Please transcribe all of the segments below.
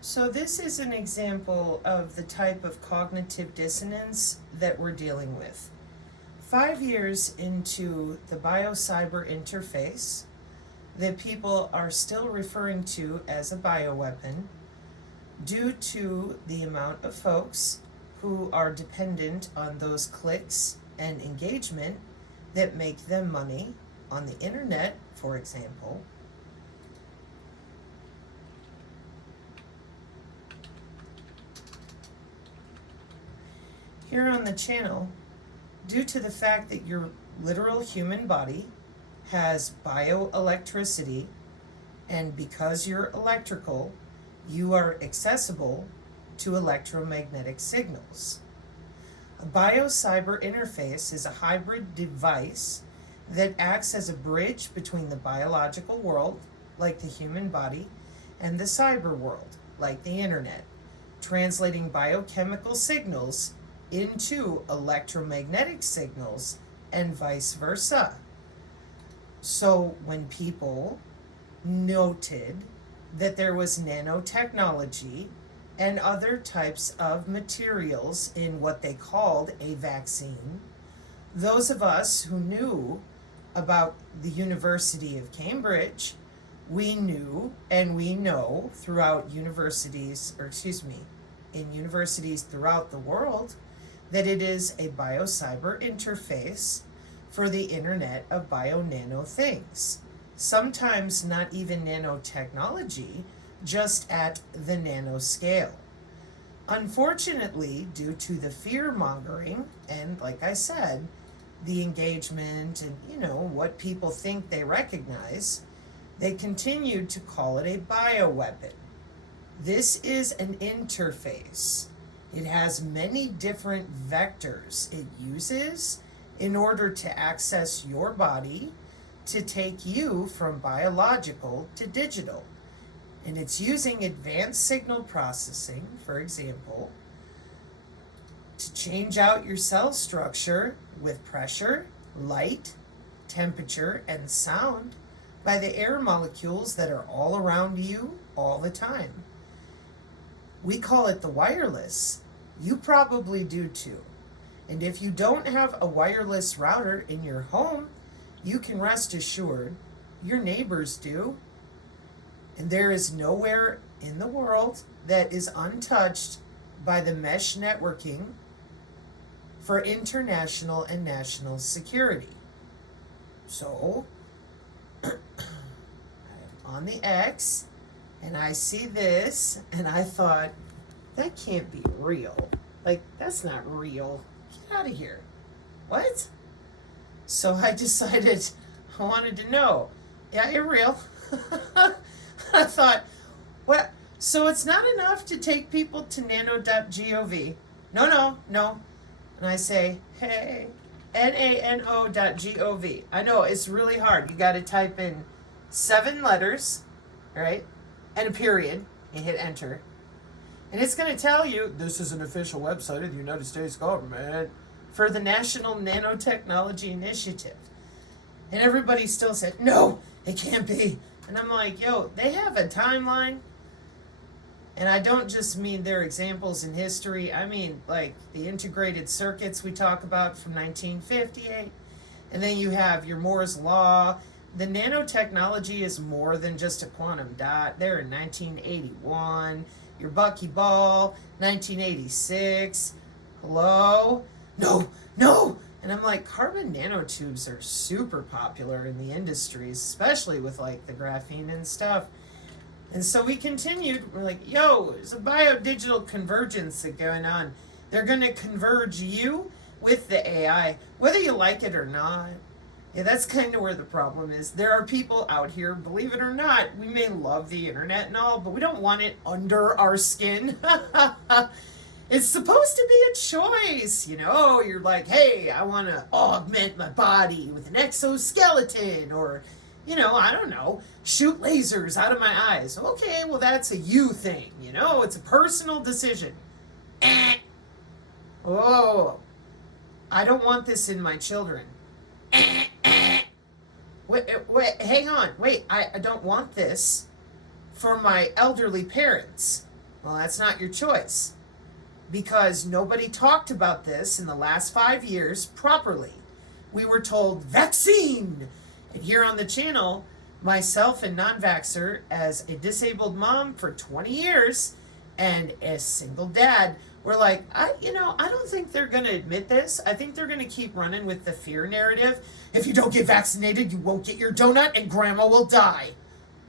So this is an example of the type of cognitive dissonance that we're dealing with. 5 years into the bio-cyber interface that people are still referring to as a bioweapon due to the amount of folks who are dependent on those clicks and engagement that make them money on the internet, for example. Here on the channel, due to the fact that your literal human body has bioelectricity, and because you're electrical, you are accessible to electromagnetic signals. A bio-cyber interface is a hybrid device that acts as a bridge between the biological world, like the human body, and the cyber world, like the internet, translating biochemical signals into electromagnetic signals and vice versa. So when people noted that there was nanotechnology and other types of materials in what they called a vaccine, those of us who knew about the University of Cambridge, we knew and we know throughout universities, in universities throughout the world, that it is a bio-cyber interface for the Internet of Bio-Nano Things. Sometimes not even nanotechnology, just at the nanoscale. Unfortunately, due to the fear-mongering and, like I said, the engagement and, what people think they recognize, they continued to call it a bioweapon. This is an interface. It has many different vectors it uses in order to access your body to take you from biological to digital. And it's using advanced signal processing, for example, to change out your cell structure with pressure, light, temperature, and sound by the air molecules that are all around you all the time. We call it the wireless. You probably do too. And if you don't have a wireless router in your home, you can rest assured your neighbors do. And there is nowhere in the world that is untouched by the mesh networking for international and national security. So, I'm on the X, and I see this, and I thought, that can't be real. Like, that's not real. Get out of here. What? So I decided I wanted to know. Yeah, you're real. I thought, what? So it's not enough to take people to nano.gov. No. And I say, hey, nano.gov. I know, it's really hard. You got to type in 7 letters, right? And a period, and hit enter. And it's going to tell you, this is an official website of the United States government for the National Nanotechnology Initiative. And everybody still said, no, it can't be. And I'm like, yo, they have a timeline. And I don't just mean their examples in history. I mean, like, the integrated circuits we talk about from 1958. And then you have your Moore's Law. The nanotechnology is more than just a quantum dot. They're in 1981. Your Buckyball, 1986. Hello? No. And I'm like, carbon nanotubes are super popular in the industries, especially with like the graphene and stuff. And so we continued. We're like, yo, there's a biodigital convergence that's going on. They're going to converge you with the AI, whether you like it or not. Yeah, that's kind of where the problem is. There are people out here, believe it or not, we may love the internet and all, but we don't want it under our skin. It's supposed to be a choice. You're like, hey, I want to augment my body with an exoskeleton, or, I don't know, shoot lasers out of my eyes. Okay, well, that's a you thing. It's a personal decision. Oh, I don't want this in my children. Wait, hang on. Wait, I don't want this for my elderly parents. Well, that's not your choice, because nobody talked about this in the last 5 years properly. We were told vaccine. And here on the channel, myself and non-vaxxer, as a disabled mom for 20 years and a single dad, we're like, I don't think they're going to admit this. I think they're going to keep running with the fear narrative. If you don't get vaccinated, you won't get your donut and grandma will die,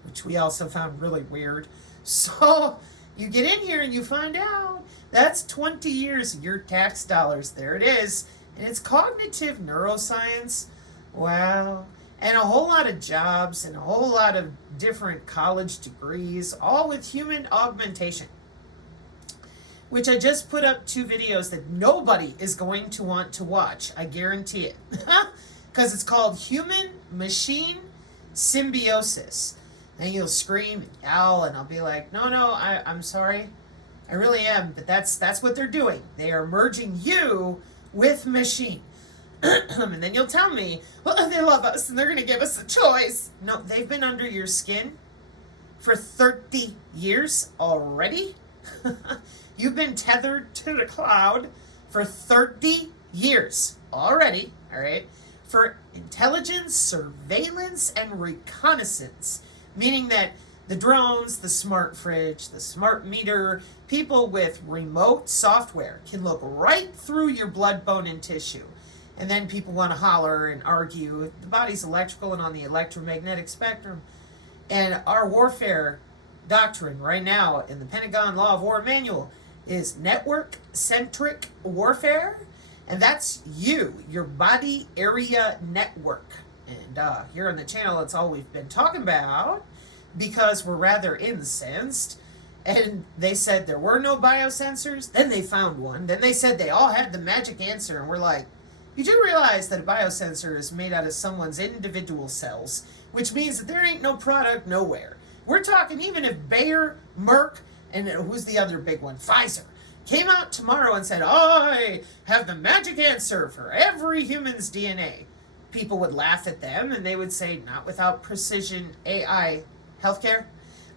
which we also found really weird. So you get in here and you find out that's 20 years of your tax dollars. There it is. And it's cognitive neuroscience. Wow. And a whole lot of jobs and a whole lot of different college degrees, all with human augmentation, which I just put up 2 videos that nobody is going to want to watch. I guarantee it. Because it's called Human Machine Symbiosis. And you'll scream and yell, and I'll be like, no, I'm sorry. I really am. But that's what they're doing. They are merging you with machine. And then you'll tell me, well, they love us and they're going to give us a choice. No, they've been under your skin for 30 years already. You've been tethered to the cloud for 30 years already, all right, for intelligence, surveillance, and reconnaissance, meaning that the drones, the smart fridge, the smart meter, people with remote software can look right through your blood, bone, and tissue. And then people want to holler and argue. The body's electrical and on the electromagnetic spectrum. And our warfare doctrine right now in the Pentagon Law of War Manual is network-centric warfare. And that's your body area network. And here on the channel, it's all we've been talking about because we're rather incensed. And they said there were no biosensors. Then they found one. Then they said they all had the magic answer. And we're like, you do realize that a biosensor is made out of someone's individual cells, which means that there ain't no product nowhere. We're talking even if Bayer, Merck, and who's the other big one? Pfizer, came out tomorrow and said, I have the magic answer for every human's DNA. People would laugh at them and they would say, not without precision AI healthcare.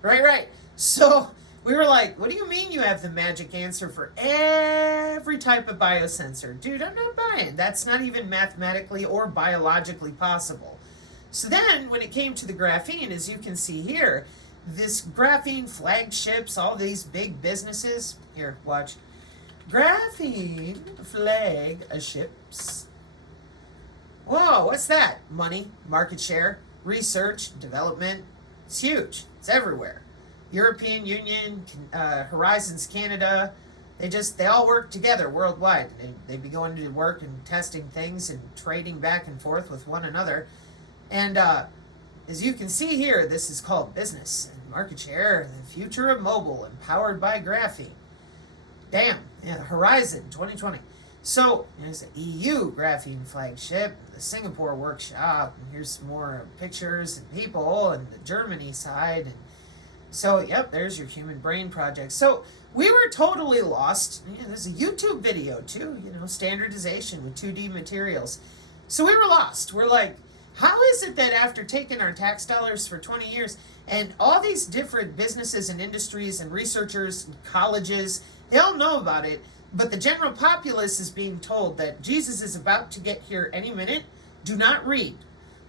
Right. So we were like, what do you mean you have the magic answer for every type of biosensor? Dude, I'm not buying. That's not even mathematically or biologically possible. So then when it came to the graphene, as you can see here, this graphene flagships, all these big businesses. Here, watch. Graphene flagships. Whoa, what's that? Money, market share, research, development. It's huge. It's everywhere. European Union, Horizons Canada, they all work together worldwide. They'd be going to work and testing things and trading back and forth with one another. And as you can see here, this is called business and market share, the future of mobile, empowered by graphene. Damn, yeah, Horizon 2020. So there's the EU graphene flagship, the Singapore workshop, and here's some more pictures and people, and the Germany side, and so, yep, there's your human brain project. So we were totally lost. There's a YouTube video too, standardization with 2D materials. So we were lost. We're like, how is it that after taking our tax dollars for 20 years and all these different businesses and industries and researchers and colleges, they all know about it, but the general populace is being told that Jesus is about to get here any minute? Do not read.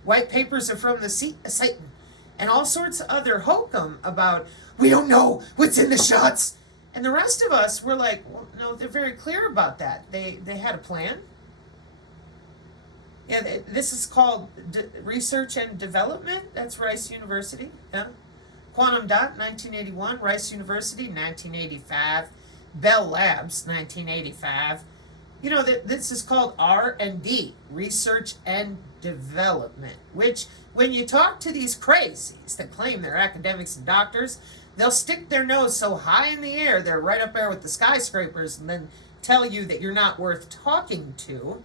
White papers are from the seat of Satan. And all sorts of other hokum about, we don't know what's in the shots. And the rest of us were like, well, no, they're very clear about that. They had a plan. Yeah, this is called research and development. That's Rice University. Yeah. Quantum Dot, 1981. Rice University, 1985. Bell Labs, 1985. This is called R&D, research and development, which when you talk to these crazies that claim they're academics and doctors, they'll stick their nose so high in the air, they're right up there with the skyscrapers, and then tell you that you're not worth talking to.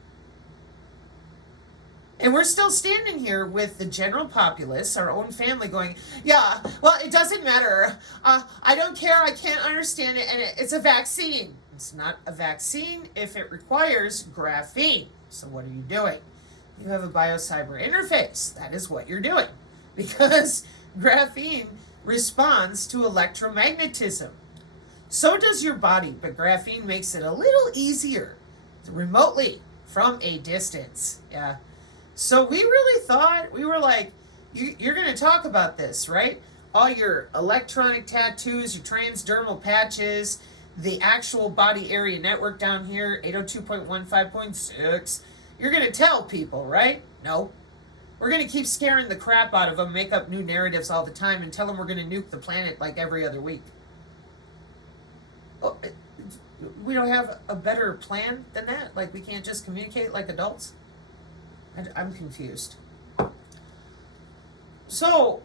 And we're still standing here with the general populace, our own family, going, yeah, well, it doesn't matter. I don't care. I can't understand it. And it's a vaccine. It's not a vaccine if it requires graphene. So what are you doing? You have a biocyber interface. That is what you're doing. Because graphene responds to electromagnetism. So does your body, but graphene makes it a little easier remotely from a distance. Yeah. So we really thought, we were like, you're going to talk about this, right? All your electronic tattoos, your transdermal patches, the actual body area network down here, 802.15.6. You're going to tell people, right? No. We're going to keep scaring the crap out of them, make up new narratives all the time, and tell them we're going to nuke the planet like every other week. Oh, we don't have a better plan than that? Like, we can't just communicate like adults? I'm confused. So,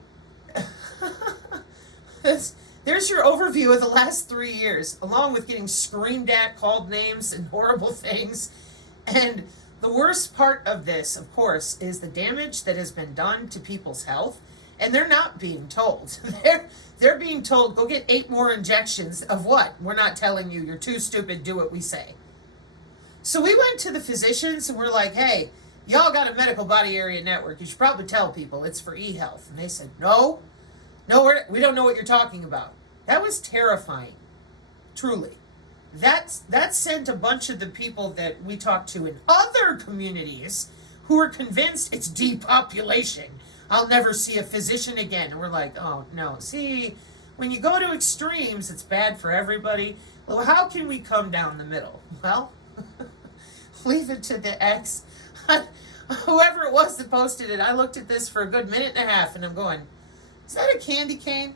there's your overview of the last 3 years, along with getting screamed at, called names, and horrible things. And the worst part of this, of course, is the damage that has been done to people's health. And they're not being told. They're being told, go get 8 more injections of what? We're not telling you. You're too stupid. Do what we say. So we went to the physicians and we're like, hey, y'all got a medical body area network. You should probably tell people it's for e-health. And they said, no, we don't know what you're talking about. That was terrifying, truly. That sent a bunch of the people that we talked to in other communities who were convinced it's depopulation. I'll never see a physician again. And we're like, oh, no. See, when you go to extremes, it's bad for everybody. Well, how can we come down the middle? Well, leave it to the ex. Whoever it was that posted it, I looked at this for a good minute and a half, and I'm going, is that a candy cane?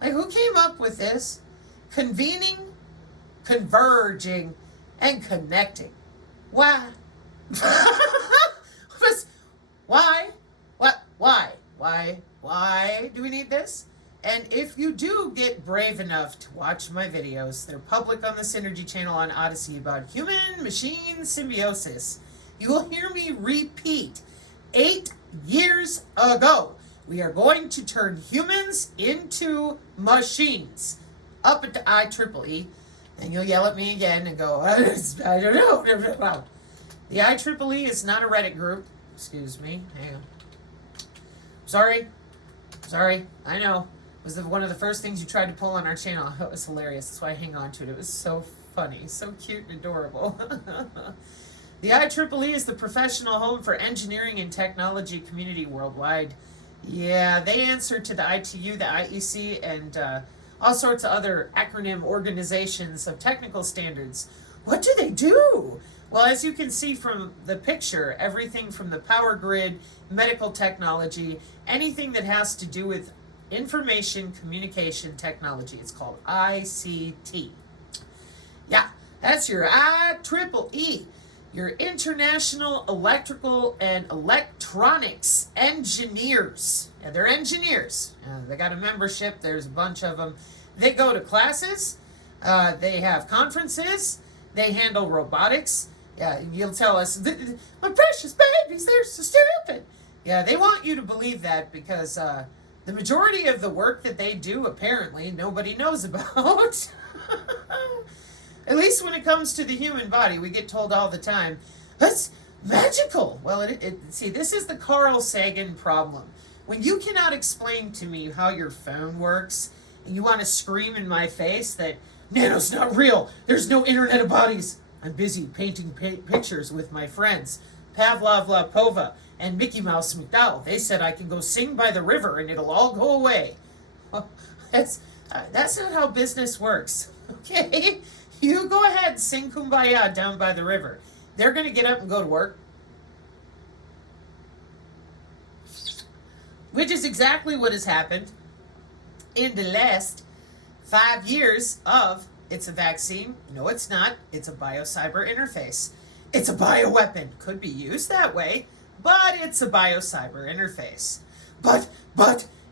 Like, who came up with this? Convening, converging, and connecting. Why? Why? What? Why do we need this? And if you do get brave enough to watch my videos, they're public on the Synergy channel on Odyssey about human-machine symbiosis, you will hear me repeat, 8 years ago, we are going to turn humans into machines. Up at the IEEE, and you'll yell at me again and go, I don't know. The IEEE is not a Reddit group. Excuse me. Hang on. Sorry. I know. It was one of the first things you tried to pull on our channel. It was hilarious. That's why I hang on to it. It was so funny, so cute and adorable. The IEEE is the professional home for engineering and technology community worldwide. Yeah, they answer to the ITU, the IEC, and all sorts of other acronym organizations of technical standards. What do they do? Well, as you can see from the picture, everything from the power grid, medical technology, anything that has to do with information communication technology. It's called ICT. Yeah, that's your IEEE, your International Electrical and Electronics Engineers. Yeah, they're engineers. They got a membership. There's a bunch of them. They go to classes. They have conferences. They handle robotics. Yeah, you'll tell us, my precious babies, they're so stupid. Yeah, they want you to believe that because the majority of the work that they do, apparently, nobody knows about. At least when it comes to the human body, we get told all the time, that's magical. Well, see, this is the Carl Sagan problem. When you cannot explain to me how your phone works, and you want to scream in my face that, Nano's not real, there's no internet of bodies. I'm busy painting pictures with my friends, Pavlov Lapova and Mickey Mouse McDowell. They said I can go sing by the river and it'll all go away. Well, that's not how business works, okay? You go ahead and sing Kumbaya down by the river. They're going to get up and go to work. Which is exactly what has happened in the last 5 years of it's a vaccine. No, it's not. It's a biocyber interface. It's a bioweapon. Could be used that way, but it's a biocyber interface. But,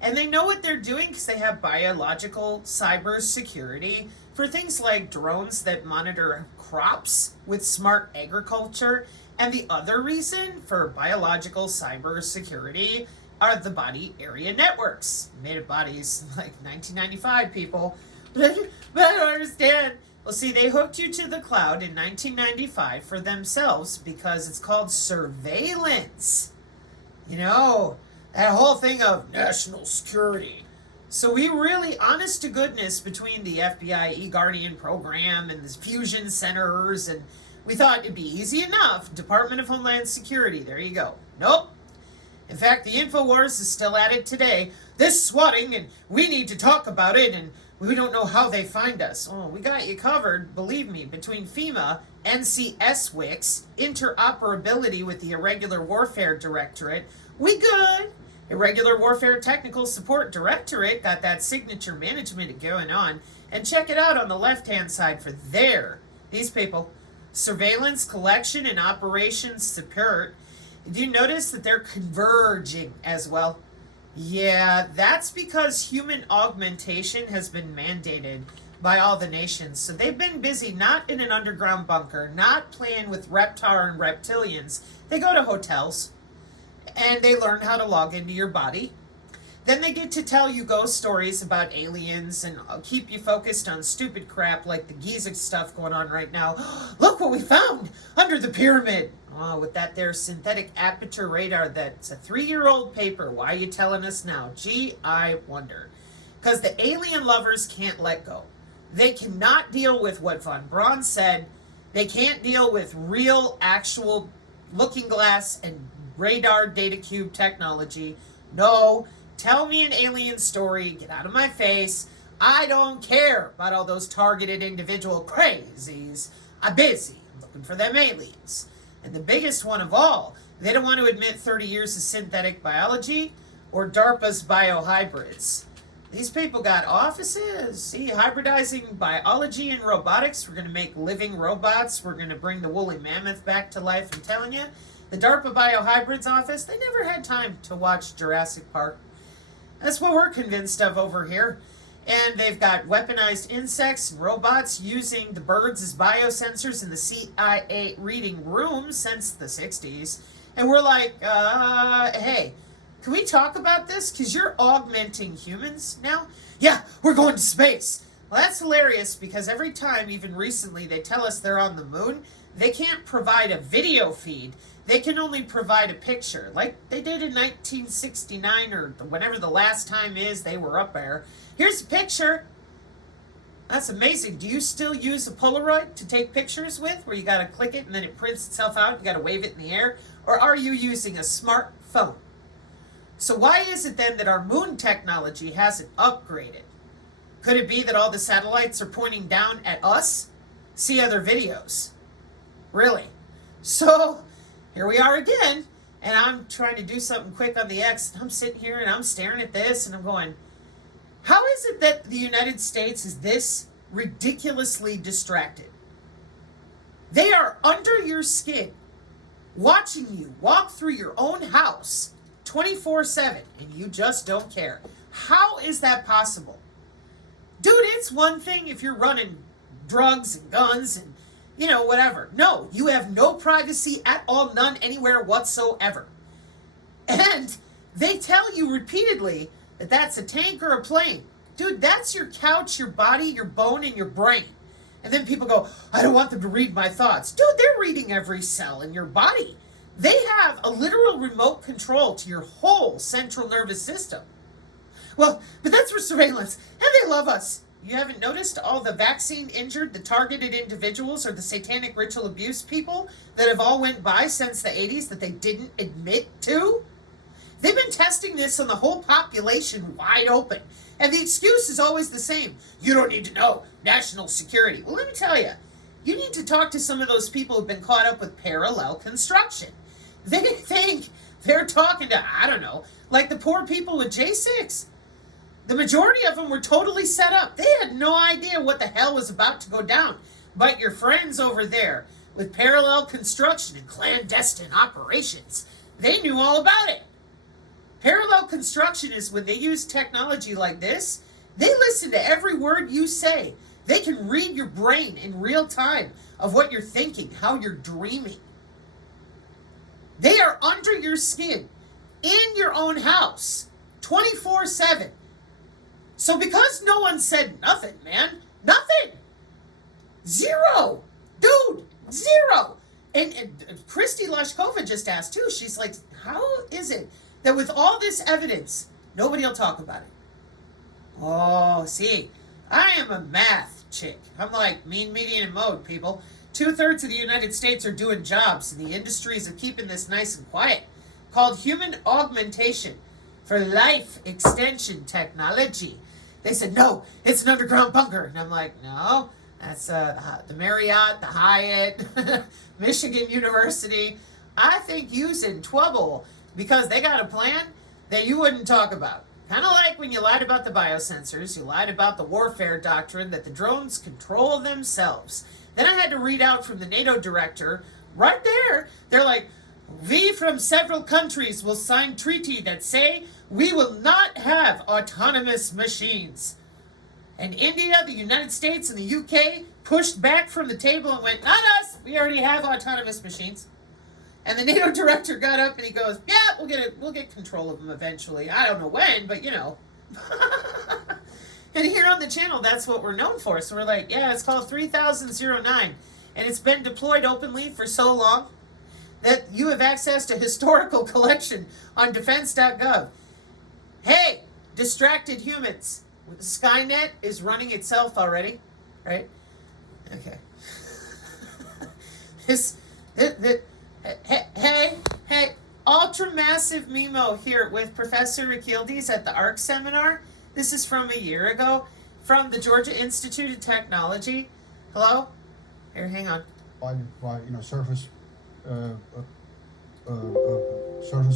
and they know what they're doing because they have biological cyber security for things like drones that monitor crops with smart agriculture. And the other reason for biological cyber security are the body area networks. Made of bodies like 1995, people. But I don't understand. Well, see, they hooked you to the cloud in 1995 for themselves because it's called surveillance. You know, that whole thing of national security. So we really, honest to goodness, between the FBI E-Guardian program and the fusion centers, and we thought it'd be easy enough. Department of Homeland Security, there you go. Nope. In fact, the InfoWars is still at it today. This swatting, and we need to talk about it, and we don't know how they find us. Oh, we got you covered, believe me, between FEMA, NCSWICS, interoperability with the Irregular Warfare Directorate. We good. Irregular Warfare Technical Support Directorate got that signature management going on. And check it out on the left-hand side for these people, surveillance, collection, and operations support. Do you notice that they're converging as well? Yeah, that's because human augmentation has been mandated by all the nations. So they've been busy not in an underground bunker, not playing with Reptar and reptilians. They go to hotels and they learn how to log into your body. Then they get to tell you ghost stories about aliens and keep you focused on stupid crap like the Giza stuff going on right now. Look what we found under the pyramid. Oh, with that there synthetic aperture radar that's a 3-year-old paper. Why are you telling us now? Gee, I wonder. Because the alien lovers can't let go. They cannot deal with what von Braun said. They can't deal with real, actual looking glass and radar data cube technology. No, tell me an alien story. Get out of my face. I don't care about all those targeted individual crazies. I'm busy. I'm looking for them aliens. And the biggest one of all, they don't want to admit 30 years of synthetic biology or DARPA's biohybrids. These people got offices. See, hybridizing biology and robotics. We're going to make living robots. We're going to bring the woolly mammoth back to life. I'm telling you, the DARPA biohybrids office, they never had time to watch Jurassic Park. That's what we're convinced of over here. And they've got weaponized insects and robots using the birds as biosensors in the CIA reading rooms since the 60s. And we're like, hey, can we talk about this? Because you're augmenting humans now? Yeah, we're going to space. Well, that's hilarious because every time, even recently, they tell us they're on the moon, they can't provide a video feed. They can only provide a picture, like they did in 1969 or whenever the last time is they were up there. Here's a picture. That's amazing. Do you still use a Polaroid to take pictures with, where you got to click it and then it prints itself out? You got to wave it in the air? Or are you using a smartphone? So why is it then that our moon technology hasn't upgraded? Could it be that all the satellites are pointing down at us? See other videos. Really? So here we are again, and I'm trying to do something quick on the X, and I'm sitting here and I'm staring at this and I'm going, how is it that the United States is this ridiculously distracted? They are under your skin, watching you walk through your own house 24/7, and you just don't care. How is that possible? Dude, it's one thing if you're running drugs and guns and, whatever. No, you have no privacy at all, none anywhere whatsoever. And they tell you repeatedly that that's a tank or a plane. Dude, that's your couch, your body, your bone, and your brain. And then people go, I don't want them to read my thoughts. Dude, they're reading every cell in your body. They have a literal remote control to your whole central nervous system. Well, but that's for surveillance, and they love us. You haven't noticed all the vaccine injured, the targeted individuals, or the satanic ritual abuse people that have all went by since the 80s that they didn't admit to? They've been testing this on the whole population wide open. And the excuse is always the same. You don't need to know. National security. Well, let me tell you, you need to talk to some of those people who've been caught up with parallel construction. They think they're talking to, I don't know, like the poor people with J6. The majority of them were totally set up. They had no idea what the hell was about to go down. But your friends over there with parallel construction and clandestine operations, they knew all about it. Parallel construction is when they use technology like this, they listen to every word you say. They can read your brain in real time of what you're thinking, how you're dreaming. They are under your skin, in your own house, 24/7. So because no one said nothing, man, nothing. Zero. Dude, zero. And Christy Lushkova just asked too. She's like, how is it that with all this evidence, nobody will talk about it? Oh, see, I am a math chick. I'm like mean, median, and mode, people. 2/3 of the United States are doing jobs in the industries of keeping this nice and quiet, called human augmentation for life extension technology. They said, no, it's an underground bunker. And I'm like, no, that's the Marriott, the Hyatt, Michigan University. I think you's in trouble because they got a plan that you wouldn't talk about. Kind of like when you lied about the biosensors, you lied about the warfare doctrine that the drones control themselves. Then I had to read out from the NATO director, right there, they're like, we from several countries will sign treaty that say we will not have autonomous machines. And India, the United States, and the UK pushed back from the table and went, not us, we already have autonomous machines. And the NATO director got up and he goes, yeah, we'll get control of them eventually. I don't know when, but you know. And here on the channel, that's what we're known for. So we're like, yeah, it's called 3009. And it's been deployed openly for so long that you have access to historical collection on defense.gov. Hey, distracted humans. Skynet is running itself already, right? Okay. Hey, ultra-massive Mimo here with Professor Rakildes at the ARC seminar. This is from a year ago from the Georgia Institute of Technology. Hello? Here, hang on. By surface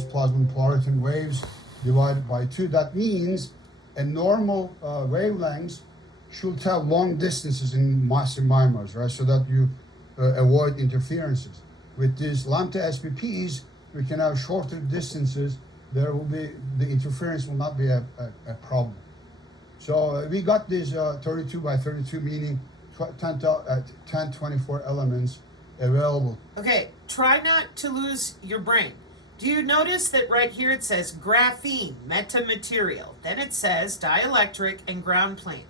plasma polarity waves divided by 2. That means a normal wavelength should have long distances in massive MIMOs, right? So that you avoid interferences. With these lambda SPPs, we can have shorter distances. There will be, the interference will not be a problem. So we got these 32 by 32, meaning 1024 elements available. Okay, try not to lose your brain. Do you notice that right here it says graphene, metamaterial. Then it says dielectric and ground plane.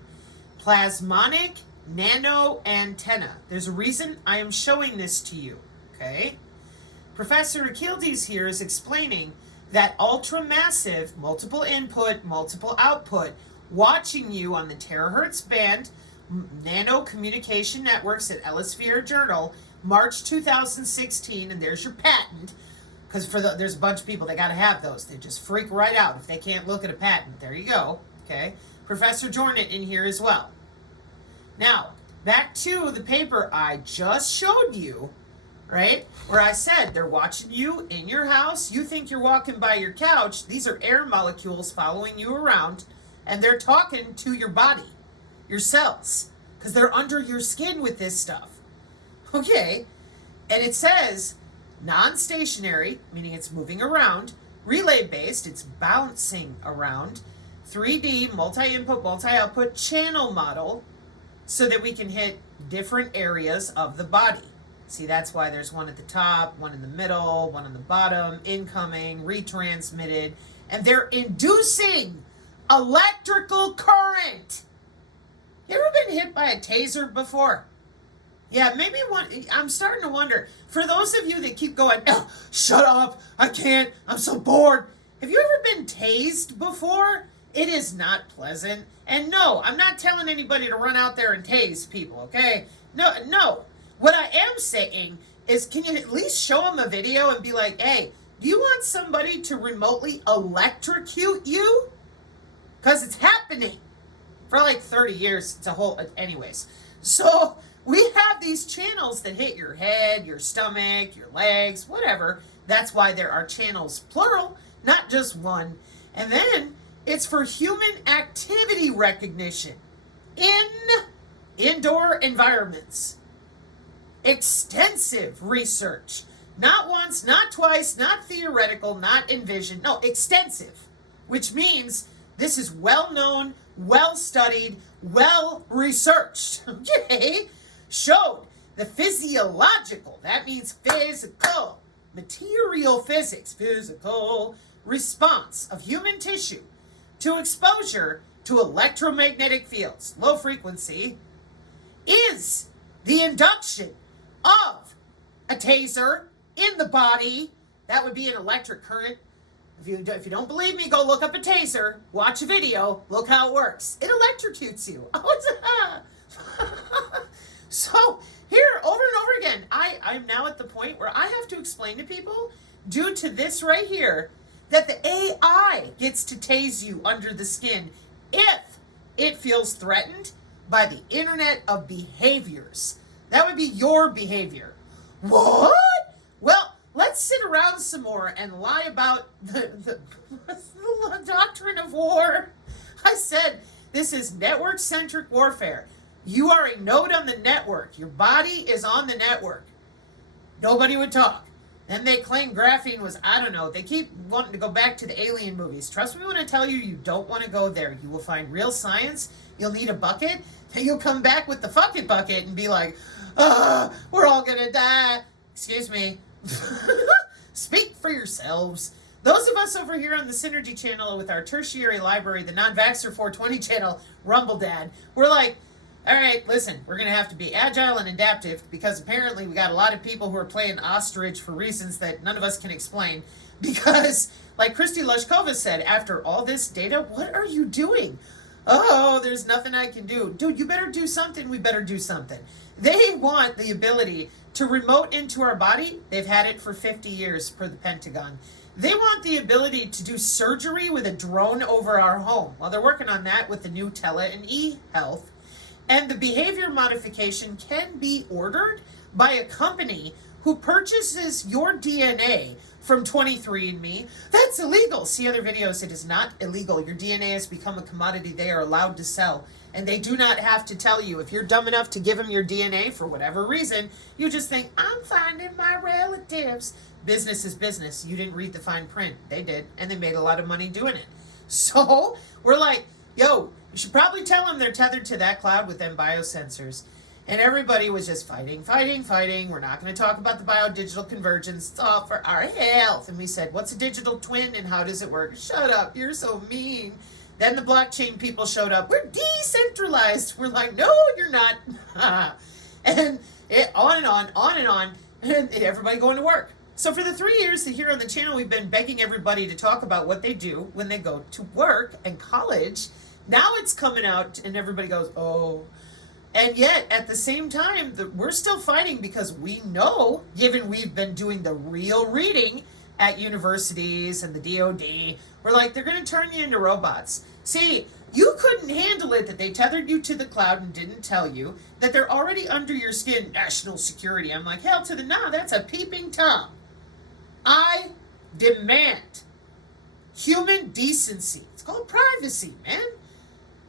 Plasmonic nano antenna. There's a reason I am showing this to you, okay? Professor Rakildes here is explaining that ultra-massive, multiple input, multiple output, watching you on the terahertz band, nano communication networks at Elsevier Journal, March 2016, and there's your patent, because there's a bunch of people that got to have those. They just freak right out if they can't look at a patent. There you go, okay? Professor Jornet in here as well. Now, back to the paper I just showed you, right, where I said they're watching you in your house. You think you're walking by your couch. These are air molecules following you around, and they're talking to your body, your cells, because they're under your skin with this stuff. Okay, and it says non-stationary, meaning it's moving around, relay-based, it's bouncing around, 3D, multi-input, multi-output channel model, so that we can hit different areas of the body. See, that's why there's one at the top, one in the middle, one on the bottom, incoming, retransmitted, and they're inducing electrical current. You ever been hit by a taser before? Yeah, maybe one. I'm starting to wonder. For those of you that keep going, oh, shut up, I can't, I'm so bored. Have you ever been tased before? It is not pleasant. And no, I'm not telling anybody to run out there and tase people, okay? No. What I am saying is, can you at least show them a video and be like, hey, do you want somebody to remotely electrocute you? Because it's happening. For like 30 years, it's a whole, anyways. So we have these channels that hit your head, your stomach, your legs, whatever. That's why there are channels, plural, not just one. And then it's for human activity recognition in indoor environments. Extensive research. Not once, not twice, not theoretical, not envisioned. No, extensive. Which means this is well known, well studied, well researched. Okay? Showed the physiological, that means physical, material physics, physical response of human tissue to exposure to electromagnetic fields, low frequency, is the induction of a taser in the body. That would be an electric current If you don't believe me, go look up a taser, watch a video, look how it works. It electrocutes you. So here, over and over again, I'm now at the point where I have to explain to people, due to this right here, that the AI gets to tase you under the skin if it feels threatened by the Internet of Behaviors. That would be your behavior. What? Well, let's sit around some more and lie about the doctrine of war. I said this is network-centric warfare. You are a node on the network. Your body is on the network. Nobody would talk. Then they claim graphene was, I don't know, they keep wanting to go back to the alien movies. Trust me when I tell you, you don't want to go there. You will find real science. You'll need a bucket. Then you'll come back with the fucking bucket and be like, we're all going to die. Excuse me. Speak for yourselves. Those of us over here on the Synergy channel with our tertiary library, the Non-Vaxxer 420 channel, Rumble Dad, we're like, all right, listen, we're going to have to be agile and adaptive because apparently we got a lot of people who are playing ostrich for reasons that none of us can explain. Because, like Christy Lushkova said, after all this data, what are you doing? Oh, there's nothing I can do. Dude, you better do something. We better do something. They want the ability to remote into our body. They've had it for 50 years per the Pentagon. They want the ability to do surgery with a drone over our home. Well, they're working on that with the new tele and e-health. And the behavior modification can be ordered by a company who purchases your DNA from 23andMe. That's illegal. See other videos. It is not illegal. Your DNA has become a commodity they are allowed to sell. And they do not have to tell you. If you're dumb enough to give them your DNA for whatever reason, you just think, I'm finding my relatives. Business is business. You didn't read the fine print. They did. And they made a lot of money doing it. So we're like, yo, you should probably tell them they're tethered to that cloud with them biosensors. And everybody was just fighting. We're not going to talk about the biodigital convergence. It's all for our health. And we said, what's a digital twin and how does it work? Shut up. You're so mean. Then the blockchain people showed up. We're decentralized. We're like, no, you're not. And it on and on. And everybody going to work. So for the 3 years that here on the channel, we've been begging everybody to talk about what they do when they go to work and college. Now it's coming out and everybody goes, oh. And yet, at the same time, we're still fighting because we know, given we've been doing the real reading at universities and the DOD, we're like, they're going to turn you into robots. See, you couldn't handle it that they tethered you to the cloud and didn't tell you that they're already under your skin, national security. I'm like, hell to the no, that's a peeping Tom. I demand human decency. It's called privacy, man.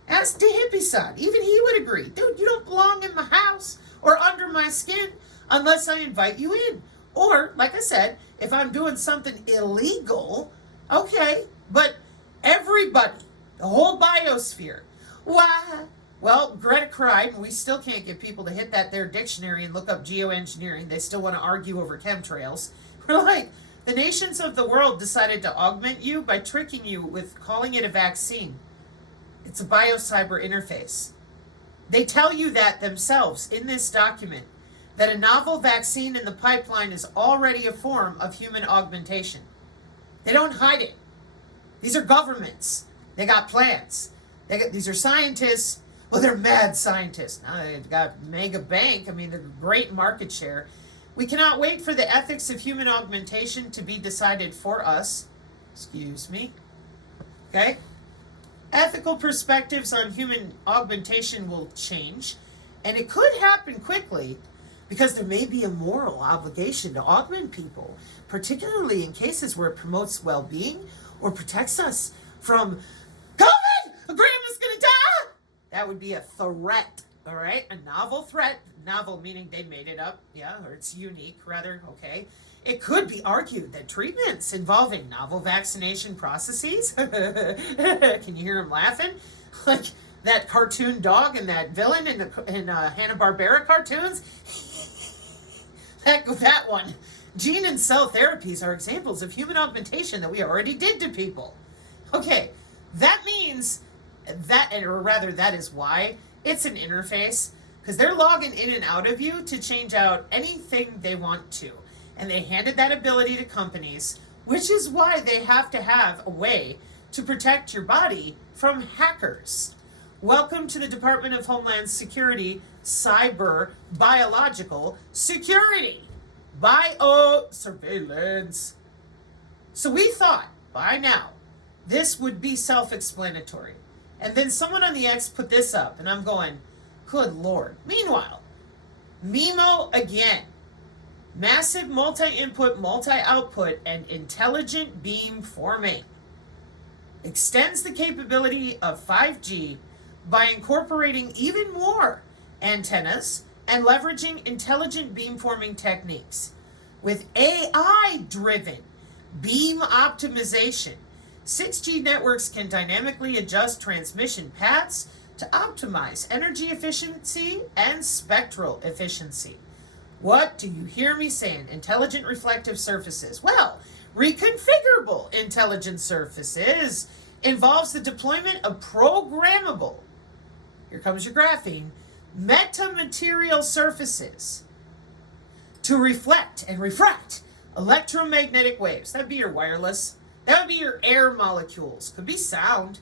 Ask the hippie son. Even he would agree. Dude, you don't belong in my house or under my skin unless I invite you in. Or, like I said, if I'm doing something illegal, okay, but everybody, the whole biosphere, why? Well, Greta cried, and we still can't get people to hit that there dictionary and look up geoengineering. They still want to argue over chemtrails. We're like, the nations of the world decided to augment you by tricking you with calling it a vaccine. It's a biocyber interface. They tell you that themselves in this document, that a novel vaccine in the pipeline is already a form of human augmentation. They don't hide it. These are governments. They got plans. These are scientists. Well, they're mad scientists. Now they've got mega bank. I mean, they're great market share. We cannot wait for the ethics of human augmentation to be decided for us. Excuse me. Okay? Ethical perspectives on human augmentation will change, and it could happen quickly because there may be a moral obligation to augment people, particularly in cases where it promotes well-being or protects us from COVID! Grandma's gonna die! That would be a threat, all right? A novel threat. Novel meaning they made it up, yeah, or it's unique, rather, okay? It could be argued that treatments involving novel vaccination processes, can you hear him laughing? Like that cartoon dog and that villain in Hanna-Barbera cartoons? that one. Gene and cell therapies are examples of human augmentation that we already did to people. Okay, that means that, or rather that is why it's an interface, because they're logging in and out of you to change out anything they want to. And they handed that ability to companies which is why they have to have a way to protect your body from hackers. Welcome to the Department of Homeland Security Cyber Biological Security. Biosurveillance. So we thought by now this would be self-explanatory. And then someone on the X put this up, and I'm going, good Lord. Meanwhile, MIMO again. Massive multi-input, multi-output, and intelligent beam forming. Extends the capability of 5G by incorporating even more antennas and leveraging intelligent beamforming techniques. With AI-driven beam optimization, 6G networks can dynamically adjust transmission paths to optimize energy efficiency and spectral efficiency. What do you hear me saying? Intelligent reflective surfaces. Well, reconfigurable intelligent surfaces involves the deployment of programmable, here comes your graphene, metamaterial surfaces to reflect and refract electromagnetic waves. That'd be your wireless. That would be your air molecules. Could be sound.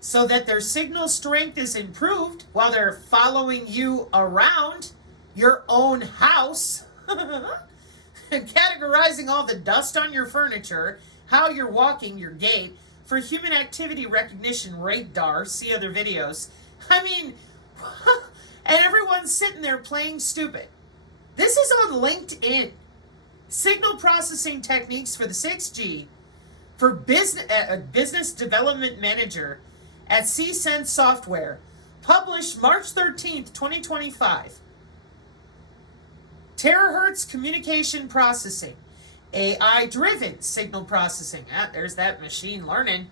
So that their signal strength is improved while they're following you around your own house and categorizing all the dust on your furniture, how you're walking, your gait, for human activity recognition radar. See other videos. I mean, and everyone's sitting there playing stupid. This is on LinkedIn. Signal processing techniques for the 6G for business development manager at C-Sense Software, published March 13th, 2025. Terahertz communication processing, AI-driven signal processing. There's that machine learning.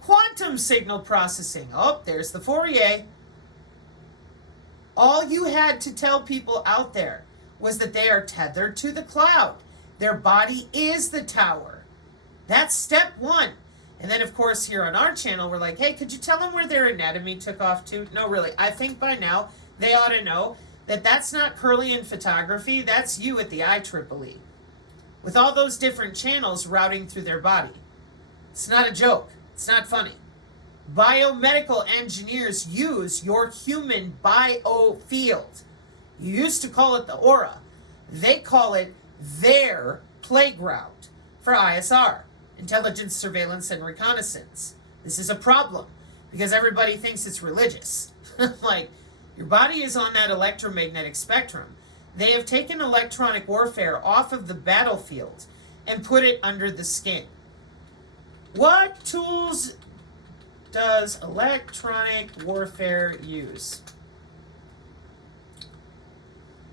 Quantum signal processing. Oh, there's the Fourier. All you had to tell people out there was that they are tethered to the cloud. Their body is the tower. That's step one. And then, of course, here on our channel, we're like, hey, could you tell them where their anatomy took off to? No, really. I think by now they ought to know that that's not Kirlian photography. That's you at the IEEE. With all those different channels routing through their body. It's not a joke. It's not funny. Biomedical engineers use your human biofield. You used to call it the aura. They call it their playground for ISR, intelligence, surveillance, and reconnaissance. This is a problem because everybody thinks it's religious. Like, your body is on that electromagnetic spectrum. They have taken electronic warfare off of the battlefield and put it under the skin. What tools does electronic warfare use?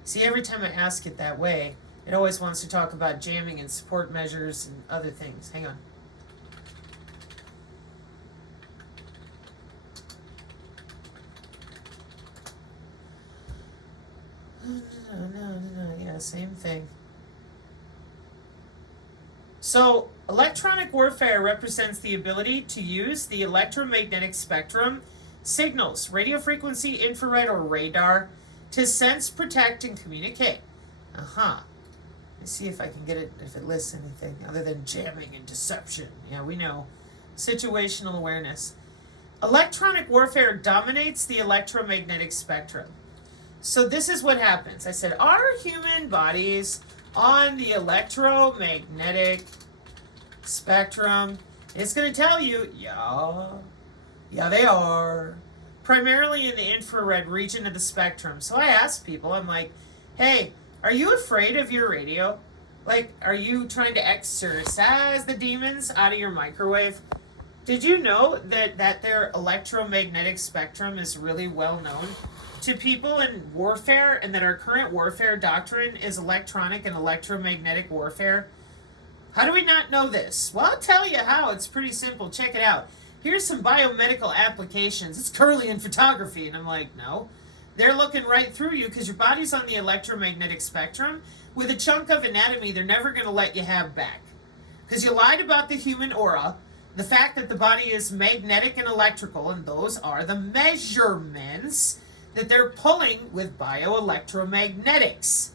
See, every time I ask it that way, it always wants to talk about jamming and support measures and other things. Hang on. No, yeah, same thing. So, electronic warfare represents the ability to use the electromagnetic spectrum, signals, radio frequency, infrared, or radar to sense, protect, and communicate. Let's see if I can get it, if it lists anything other than jamming and deception. Yeah, we know. Situational awareness. Electronic warfare dominates the electromagnetic spectrum. So this is what happens. I said, are human bodies on the electromagnetic spectrum? It's going to tell you, yeah, they are. Primarily in the infrared region of the spectrum. So I asked people, I'm like, hey, are you afraid of your radio? Like, are you trying to exorcise the demons out of your microwave? Did you know that their electromagnetic spectrum is really well known to people in warfare, and that our current warfare doctrine is electronic and electromagnetic warfare? How do we not know this? Well, I'll tell you how. It's pretty simple. Check it out. Here's some biomedical applications. It's Kirlian photography. And I'm like, no. They're looking right through you because your body's on the electromagnetic spectrum with a chunk of anatomy they're never going to let you have back. Because you lied about the human aura, the fact that the body is magnetic and electrical, and those are the measurements that they're pulling with bioelectromagnetics.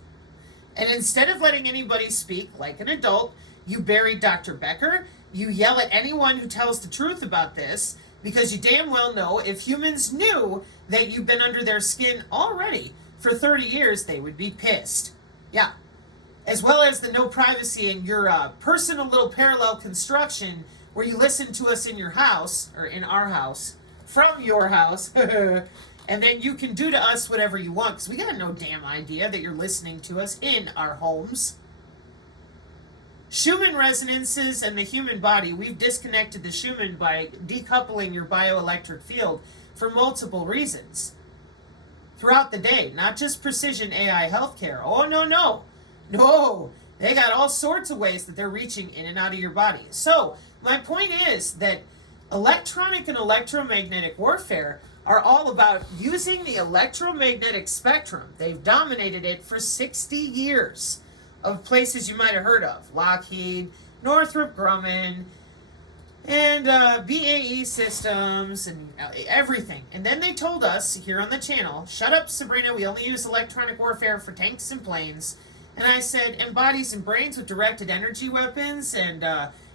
And instead of letting anybody speak like an adult, you bury Dr. Becker. You yell at anyone who tells the truth about this because you damn well know if humans knew that you've been under their skin already for 30 years, they would be pissed. Yeah. As well as the no privacy in your personal little parallel construction where you listen to us in your house, or in our house, from your house, and then you can do to us whatever you want, because we got no damn idea that you're listening to us in our homes. Schumann resonances and the human body, we've disconnected the Schumann by decoupling your bioelectric field for multiple reasons. Throughout the day, not just precision AI healthcare. Oh, no, no. No, they got all sorts of ways that they're reaching in and out of your body. So, my point is that electronic and electromagnetic warfare are all about using the electromagnetic spectrum. They've dominated it for 60 years of places you might have heard of. Lockheed, Northrop Grumman, and BAE Systems, and everything. And then they told us here on the channel, shut up, Sabrina, we only use electronic warfare for tanks and planes. And I said, and bodies and brains with directed energy weapons and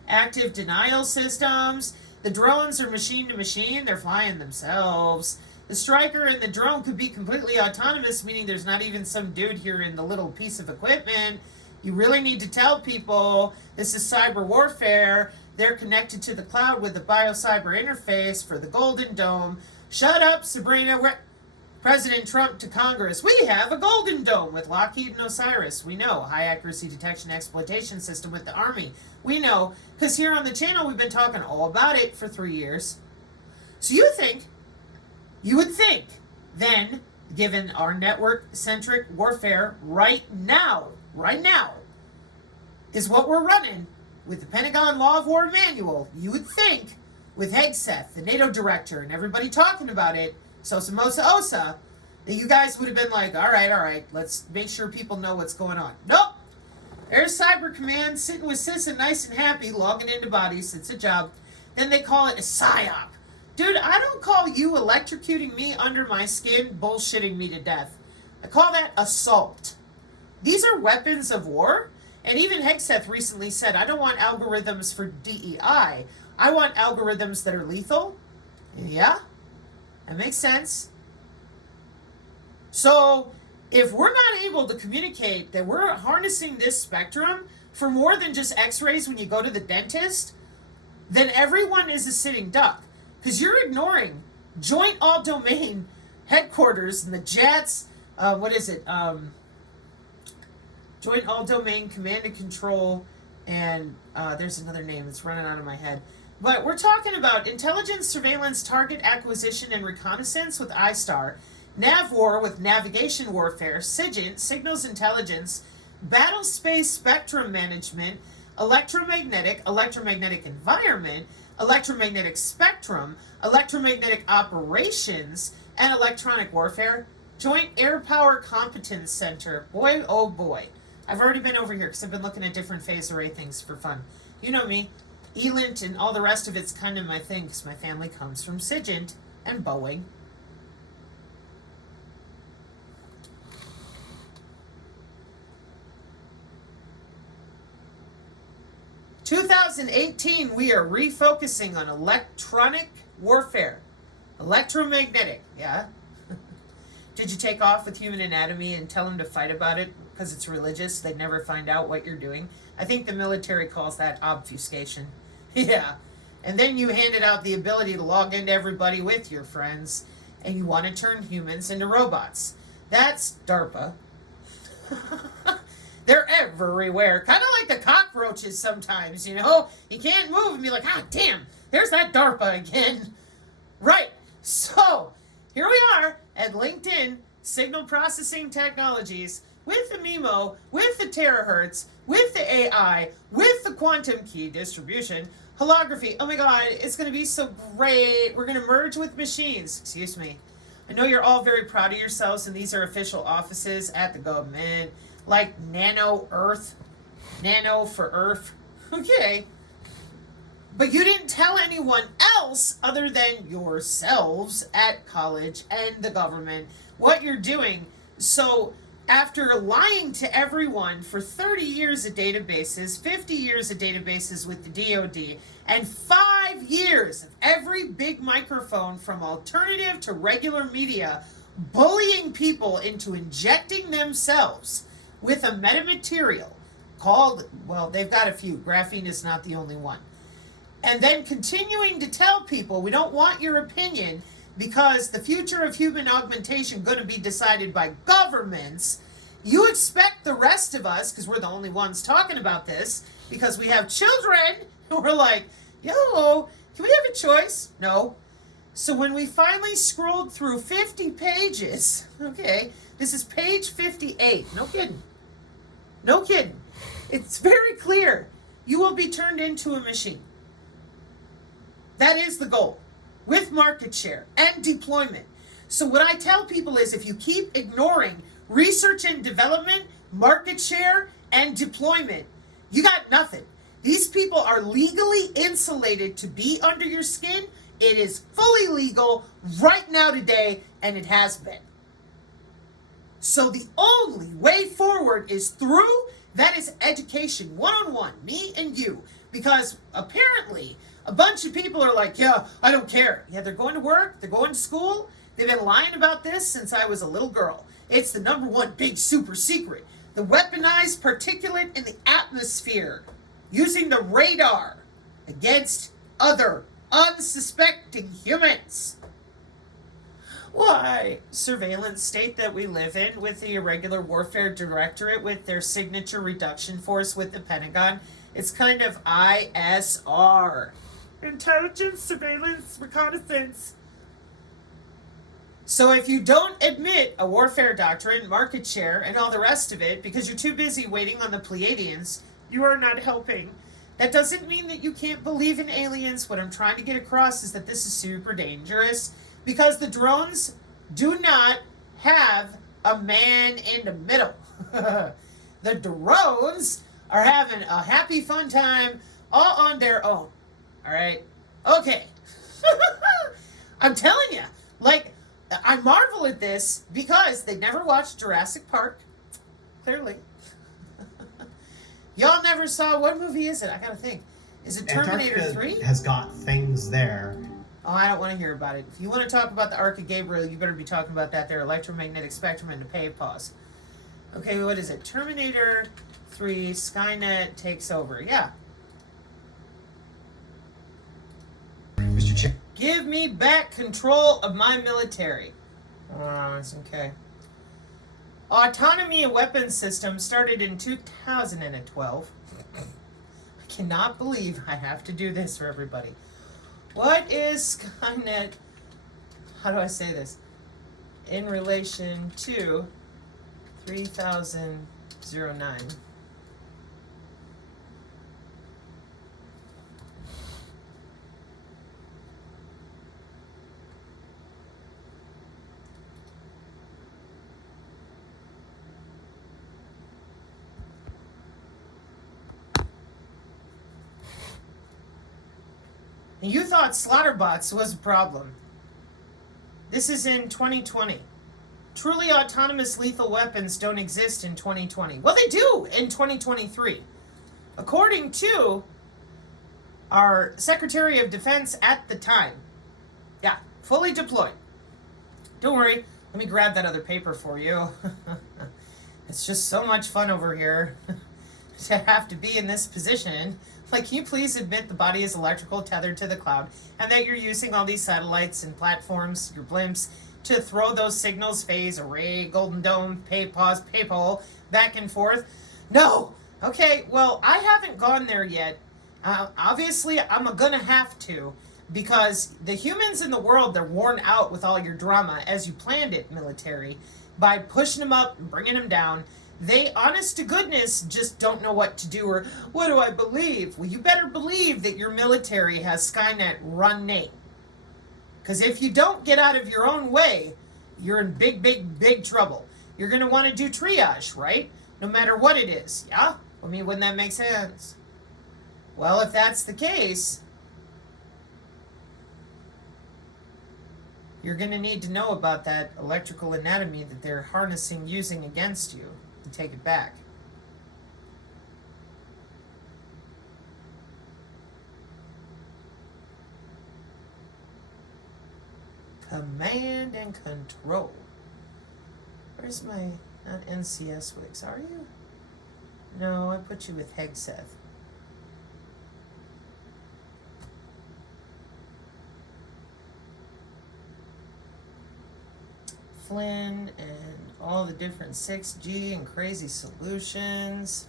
active denial systems. The drones are machine to machine. They're flying themselves. The Striker and the drone could be completely autonomous, meaning there's not even some dude here in the little piece of equipment. You really need to tell people this is cyber warfare. They're connected to the cloud with the bio-cyber interface for the Golden Dome. Shut up, Sabrina. President Trump to Congress, we have a Golden Dome with Lockheed and Osiris. We know. High accuracy detection exploitation system with the Army. We know. Because here on the channel, we've been talking all about it for 3 years. So you would think, then, given our network-centric warfare right now, is what we're running with the Pentagon Law of War Manual, you would think, with Hegseth, the NATO director, and everybody talking about it, Sosamosa Osa, that you guys would have been like, all right, let's make sure people know what's going on. Nope. There's Cyber Command sitting with Sis and nice and happy, logging into bodies. It's a job. Then they call it a PSYOP. Dude, I don't call you electrocuting me under my skin bullshitting me to death. I call that assault. These are weapons of war. And even Hegseth recently said, I don't want algorithms for DEI. I want algorithms that are lethal. Yeah. That makes sense. So, if we're not able to communicate that we're harnessing this spectrum for more than just x-rays when you go to the dentist, then everyone is a sitting duck. Because you're ignoring Joint All-Domain Headquarters and the JATS, Joint All-Domain Command and Control, and there's another name that's running out of my head. But we're talking about intelligence, surveillance, target acquisition, and reconnaissance with ISTAR, NavWar with navigation warfare, SIGINT, signals intelligence, battle space spectrum management, electromagnetic environment, electromagnetic spectrum, electromagnetic operations, and electronic warfare, Joint Air Power Competence Center. Boy, oh boy. I've already been over here because I've been looking at different phase array things for fun. You know me. ELINT and all the rest of it's kind of my thing because my family comes from SIGINT and Boeing. In 2018, we are refocusing on electronic warfare. Electromagnetic, yeah? Did you take off with human anatomy and tell them to fight about it because it's religious? They'd never find out what you're doing. I think the military calls that obfuscation. Yeah. And then you handed out the ability to log into everybody with your friends, and you want to turn humans into robots. That's DARPA. They're everywhere. Kind of like the cockroaches sometimes, you know? You can't move and be like, ah, damn, there's that DARPA again. Right. So, here we are at LinkedIn Signal Processing Technologies with the MIMO, with the terahertz, with the AI, with the quantum key distribution, holography. Oh my God, it's going to be so great. We're going to merge with machines. Excuse me. I know you're all very proud of yourselves, and these are official offices at the government, like Nano Earth, Nano for Earth. Okay. But you didn't tell anyone else other than yourselves at college and the government what you're doing. So after lying to everyone for 30 years of databases, 50 years of databases with the DoD, and 5 years of every big microphone from alternative to regular media bullying people into injecting themselves with a metamaterial called, well, they've got a few, graphene is not the only one, and then continuing to tell people we don't want your opinion because the future of human augmentation going to be decided by governments. You expect the rest of us, because we're the only ones talking about this, because we have children who are like, yo, can we have a choice? No. So when we finally scrolled through 50 pages, okay, this is page 58, no kidding. No kidding. It's very clear. You will be turned into a machine. That is the goal, with market share and deployment. So what I tell people is if you keep ignoring research and development, market share, and deployment, you got nothing. These people are legally insulated to be under your skin. It is fully legal right now today, and it has been. So the only way forward is through, that is education, one-on-one, me and you. Because apparently a bunch of people are like, yeah, I don't care. Yeah, they're going to work, they're going to school. They've been lying about this since I was a little girl. It's the number one big super secret. The weaponized particulate in the atmosphere using the radar against other unsuspecting humans. Why? Surveillance state that we live in with the Irregular Warfare Directorate with their signature reduction force with the Pentagon. It's kind of ISR. Intelligence, surveillance, reconnaissance. So if you don't admit a warfare doctrine, market share, and all the rest of it because you're too busy waiting on the Pleiadians, you are not helping. That doesn't mean that you can't believe in aliens. What I'm trying to get across is that this is super dangerous because the drones do not have a man in the middle. The drones are having a happy fun time all on their own. All right? Okay. I'm telling you, like, I marvel at this because they never watched Jurassic Park. Clearly. Y'all never saw, what movie is it? I gotta think. Is it Terminator 3? Has got things there. Oh, I don't want to hear about it. If you want to talk about the Ark of Gabriel, you better be talking about that there electromagnetic spectrum and the pave pause. Okay, what is it? Terminator 3, Skynet takes over. Yeah. Mr. Chair. Give me back control of my military. Oh, it's okay. Autonomy of weapons system started in 2012. I cannot believe I have to do this for everybody. What is Skynet, how do I say this, in relation to 3009? And you thought Slaughterbots was a problem. This is in 2020. Truly autonomous lethal weapons don't exist in 2020. Well, they do in 2023. According to our Secretary of Defense at the time. Yeah, fully deployed. Don't worry, let me grab that other paper for you. It's just so much fun over here to have to be in this position. Like, can you please admit the body is electrical, tethered to the cloud, and that you're using all these satellites and platforms, your blimps, to throw those signals, phase, array, golden dome, pay, pause, pay, pole, back and forth? No! Okay, well, I haven't gone there yet. Obviously, I'm gonna have to, because the humans in the world, they're worn out with all your drama, as you planned it, military, by pushing them up and bringing them down. They, honest to goodness, just don't know what to do or what do I believe? Well, you better believe that your military has Skynet running. Because if you don't get out of your own way, you're in big, big, big trouble. You're going to want to do triage, right? No matter what it is, yeah? I mean, wouldn't that make sense? Well, if that's the case, You're going to need to know about that electrical anatomy that they're harnessing, using against you, and take it back. Command and control. Where's my, not NCS Wigs, are you? No, I put you with Hegseth. Flynn and all the different 6G and crazy solutions.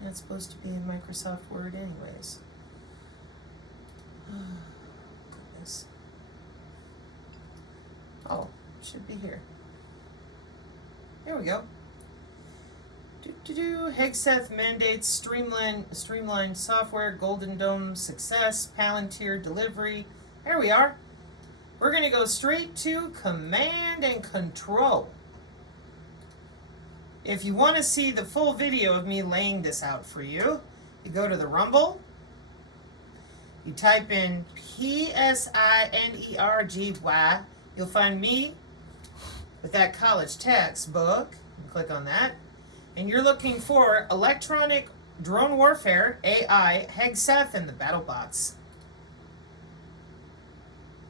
That's supposed to be in Microsoft Word anyways. Goodness. Oh, should be here. Here we go. Hegseth mandates streamlined software, Golden Dome success, Palantir delivery. There we are. We're going to go straight to command and control. If you want to see the full video of me laying this out for you, you go to the Rumble. You type in PSINERGY. You'll find me with that college textbook. Click on that. And you're looking for Electronic Drone Warfare, AI, Hegseth, and the battle bots.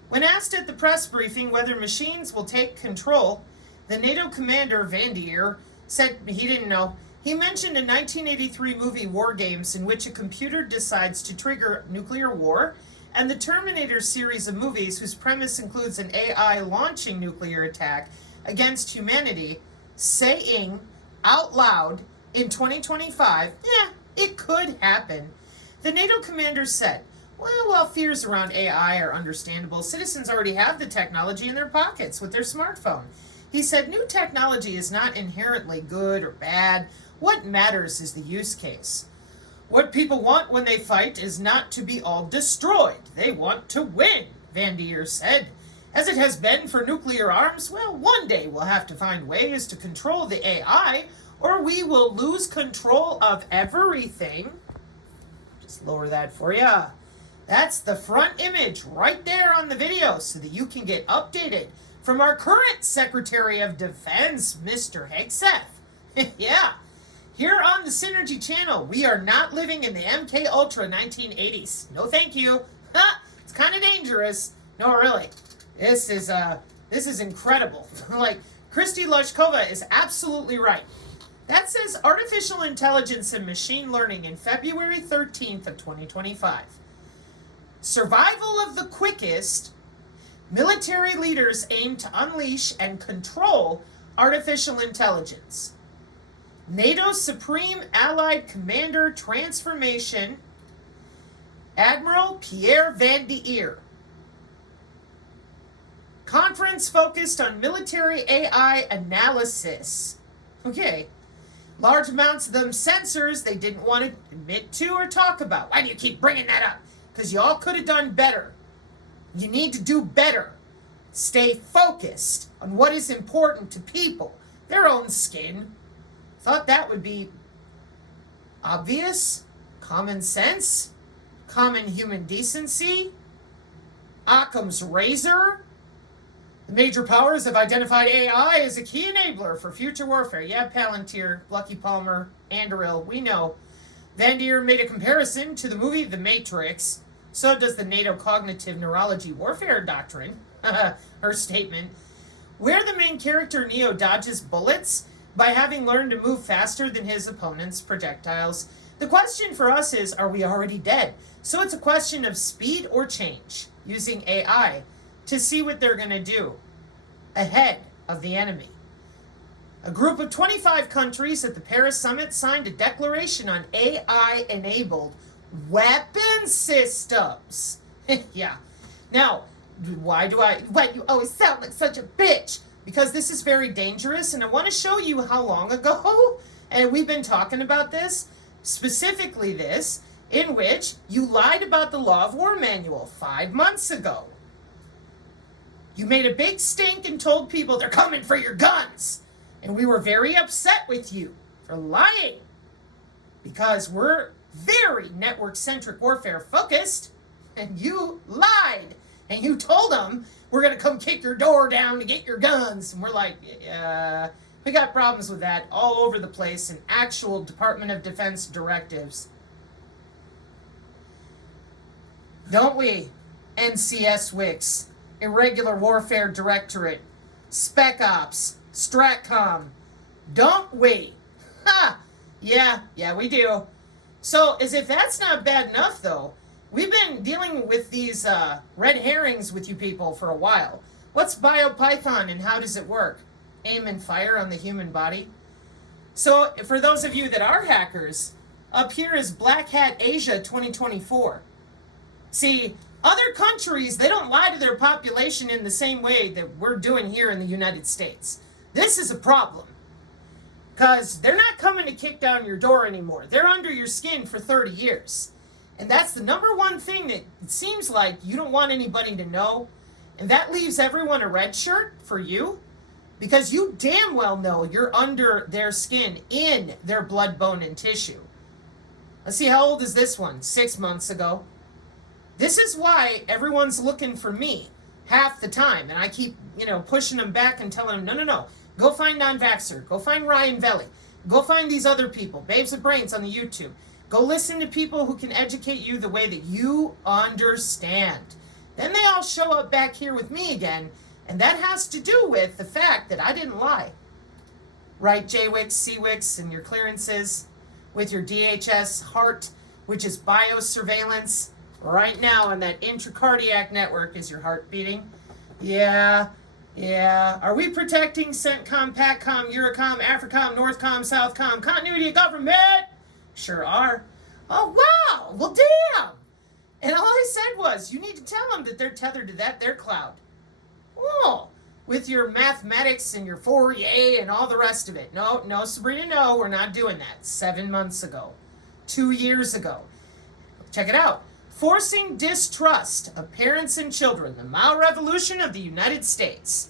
When asked at the press briefing whether machines will take control, the NATO commander, Van Dier, said he didn't know. He mentioned a 1983 movie, War Games, in which a computer decides to trigger nuclear war, and the Terminator series of movies whose premise includes an AI launching nuclear attack against humanity, saying out loud in 2025, yeah, it could happen. The NATO commander said, well, while fears around AI are understandable, citizens already have the technology in their pockets with their smartphone. He said, new technology is not inherently good or bad. What matters is the use case. What people want when they fight is not to be all destroyed. They want to win, Van Dier said. As it has been for nuclear arms, well, one day we'll have to find ways to control the AI, or we will lose control of everything. Just lower that for ya. That's the front image right there on the video so that you can get updated from our current Secretary of Defense, Mr. Hegseth. Yeah. Here on the Synergy channel, we are not living in the MK Ultra 1980s. No thank you. It's kind of dangerous. No, really. This is incredible. Like, Christy Lushkova is absolutely right. That says Artificial Intelligence and Machine Learning in February 13th of 2025. Survival of the quickest. Military leaders aim to unleash and control artificial intelligence. NATO's Supreme Allied Commander Transformation, Admiral Pierre Van Dier. Conference focused on military AI analysis. Okay. Large amounts of them sensors they didn't want to admit to or talk about. Why do you keep bringing that up? Because y'all could have done better. You need to do better. Stay focused on what is important to people, their own skin. Thought that would be obvious, common sense, common human decency. Occam's razor. The major powers have identified AI as a key enabler for future warfare. Yeah, Palantir, Lucky Palmer, Anduril, we know. Van Dier made a comparison to the movie The Matrix. So does the NATO Cognitive Neurology Warfare Doctrine, her statement, where the main character Neo dodges bullets by having learned to move faster than his opponent's projectiles. The question for us is, are we already dead? So it's a question of speed or change, using AI to see what they're going to do ahead of the enemy. A group of 25 countries at the Paris Summit signed a declaration on AI-enabled weapon systems. Yeah. Now, why you always sound like such a bitch? Because this is very dangerous, and I want to show you how long ago, and we've been talking about this, specifically this, in which you lied about the Law of War Manual 5 months ago. You made a big stink and told people they're coming for your guns. And we were very upset with you for lying. Because we're very network-centric warfare focused, and you lied. And you told them, we're going to come kick your door down to get your guns. And we're like, yeah, we got problems with that all over the place in actual Department of Defense directives. Don't we? NCS WICS, Irregular Warfare Directorate, Spec Ops, Stratcom. Don't we? Ha! Yeah, we do. So, as if that's not bad enough, though, we've been dealing with these red herrings with you people for a while. What's BioPython and how does it work? Aim and fire on the human body? So, for those of you that are hackers, up here is Black Hat Asia 2024. See, other countries, they don't lie to their population in the same way that we're doing here in the United States. This is a problem. Because they're not coming to kick down your door anymore. They're under your skin for 30 years. And that's the number one thing that it seems like you don't want anybody to know. And that leaves everyone a red shirt for you. Because you damn well know you're under their skin, in their blood, bone, and tissue. Let's see, how old is this one? 6 months ago. This is why everyone's looking for me half the time. And I keep, pushing them back and telling them, no. Go find Non-Vaxxer. Go find Ryan Velli. Go find these other people. Babes of Brains on the YouTube. Go listen to people who can educate you the way that you understand. Then they all show up back here with me again. And that has to do with the fact that I didn't lie. Right, JWICS, CWICS, and your clearances with your DHS heart, which is biosurveillance. Right now on that intracardiac network is your heart beating. Yeah. Are we protecting CENTCOM, PACCOM, Eurocom, AFRICOM, NORTHCOM, SOUTHCOM, continuity of government? Sure are. Oh, wow. Well, damn. And all I said was, you need to tell them that they're tethered to their cloud. Oh, with your mathematics and your Fourier and all the rest of it. No, Sabrina, no, we're not doing that. 7 months ago. 2 years ago. Check it out. Forcing distrust of parents and children, the Mao Revolution of the United States,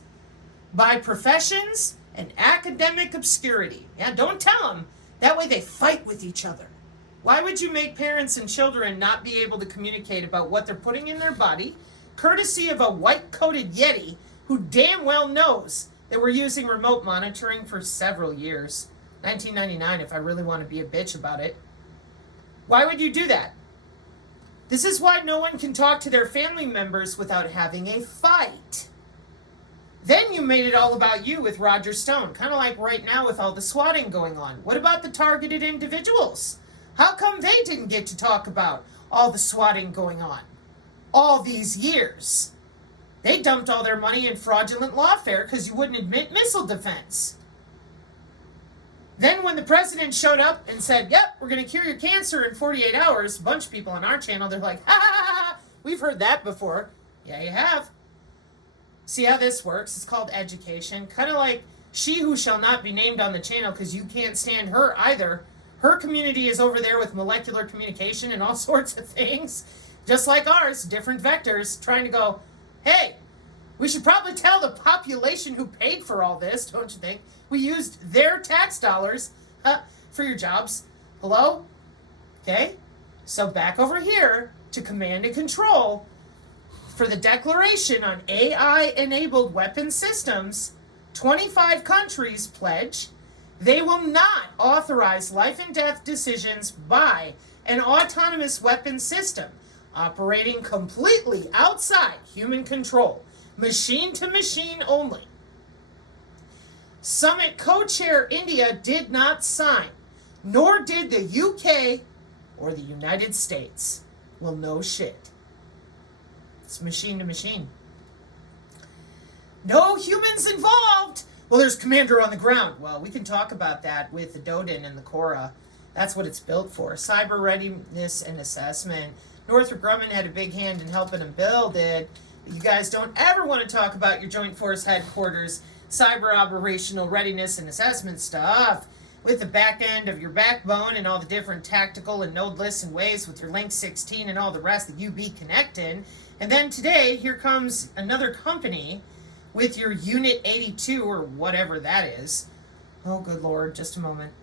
by professions and academic obscurity. Yeah, don't tell them. That way they fight with each other. Why would you make parents and children not be able to communicate about what they're putting in their body, courtesy of a white-coated Yeti who damn well knows that we're using remote monitoring for several years? 1999, if I really want to be a bitch about it. Why would you do that? This is why no one can talk to their family members without having a fight. Then you made it all about you with Roger Stone, kind of like right now with all the swatting going on. What about the targeted individuals? How come they didn't get to talk about all the swatting going on all these years? They dumped all their money in fraudulent lawfare because you wouldn't admit missile defense. Then when the president showed up and said, yep, we're going to cure your cancer in 48 hours, a bunch of people on our channel, they're like, ha, we've heard that before. Yeah, you have. See how this works? It's called education. Kind of like she who shall not be named on the channel because you can't stand her either. Her community is over there with molecular communication and all sorts of things. Just like ours, different vectors, trying to go, hey, we should probably tell the population who paid for all this, don't you think? We used their tax dollars for your jobs. Hello? Okay? So back over here to command and control for the declaration on AI-enabled weapon systems. 25 countries pledge they will not authorize life and death decisions by an autonomous weapon system operating completely outside human control, machine to machine only. Summit co-chair India did not sign, nor did the UK or the United States. Well, no shit. It's machine to machine. No humans involved. Well, there's commander on the ground. Well, we can talk about that with the Doden and the Cora. That's what it's built for. Cyber readiness and assessment. Northrop Grumman had a big hand in helping them build it. You guys don't ever want to talk about your Joint Force Headquarters cyber operational readiness and assessment stuff with the back end of your backbone and all the different tactical and nodeless and ways with your Link 16 and all the rest that you be connecting. And then today, here comes another company with your Unit 82 or whatever that is. Oh, good Lord, just a moment.